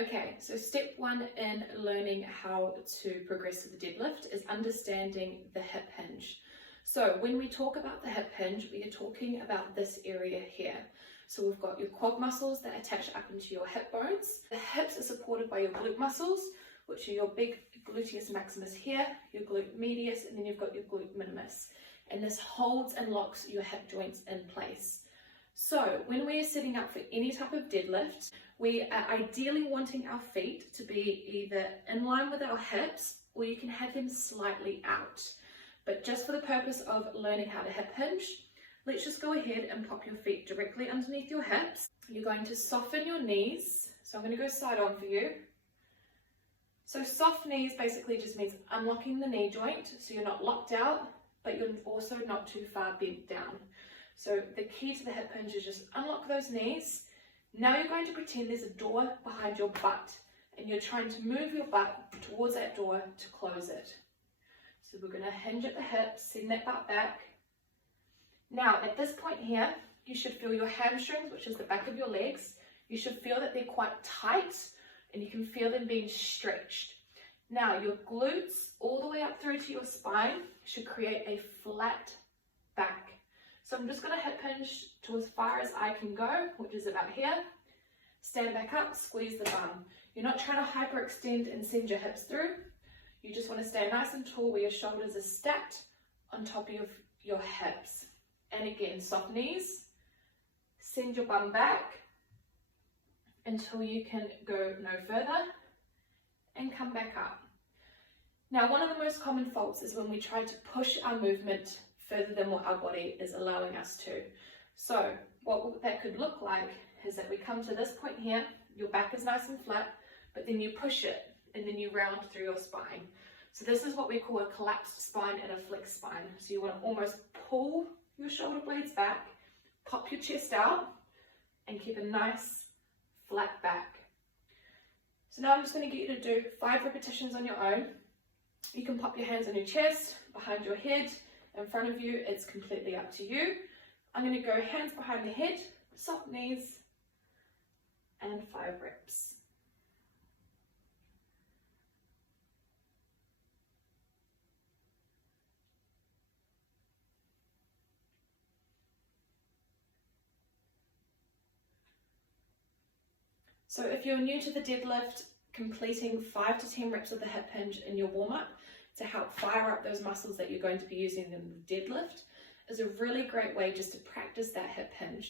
Okay, so step one in learning how to progress to the deadlift is understanding the hip hinge. So when we talk about the hip hinge, we are talking about this area here. So we've got your quad muscles that attach up into your hip bones. The hips are supported by your glute muscles, which are your big gluteus maximus here, your glute medius, and then you've got your glute minimus. And this holds and locks your hip joints in place. So when we are setting up for any type of deadlift, we are ideally wanting our feet to be either in line with our hips, or you can have them slightly out. But just for the purpose of learning how to hip hinge, let's just go ahead and pop your feet directly underneath your hips. You're going to soften your knees. So I'm going to go side on for you. So soft knees basically just means unlocking the knee joint, so you're not locked out, but you're also not too far bent down. So the key to the hip hinge is just unlock those knees. Now you're going to pretend there's a door behind your butt, and you're trying to move your butt towards that door to close it. So we're going to hinge at the hips, send that butt back. Now at this point here, you should feel your hamstrings, which is the back of your legs. You should feel that they're quite tight, and you can feel them being stretched. Now your glutes all the way up through to your spine should create a flat back. So I'm just going to hip hinge to as far as I can go, which is about here. Stand back up, squeeze the bum. You're not trying to hyperextend and send your hips through. You just want to stay nice and tall where your shoulders are stacked on top of your hips. And again, soft knees. Send your bum back until you can go no further and come back up. Now, one of the most common faults is when we try to push our movement further than what our body is allowing us to. So what that could look like is that we come to this point here, your back is nice and flat, but then you push it and then you round through your spine. So this is what we call a collapsed spine and a flexed spine. So you want to almost pull your shoulder blades back, pop your chest out, and keep a nice flat back. So now I'm just going to get you to do 5 repetitions on your own. You can pop your hands on your chest, behind your head, in front of you. It's completely up to you. I'm going to go hands behind the head, soft knees, and 5 reps. So if you're new to the deadlift, completing 5 to 10 reps of the hip hinge in your warm-up to help fire up those muscles that you're going to be using in the deadlift is a really great way just to practice that hip hinge.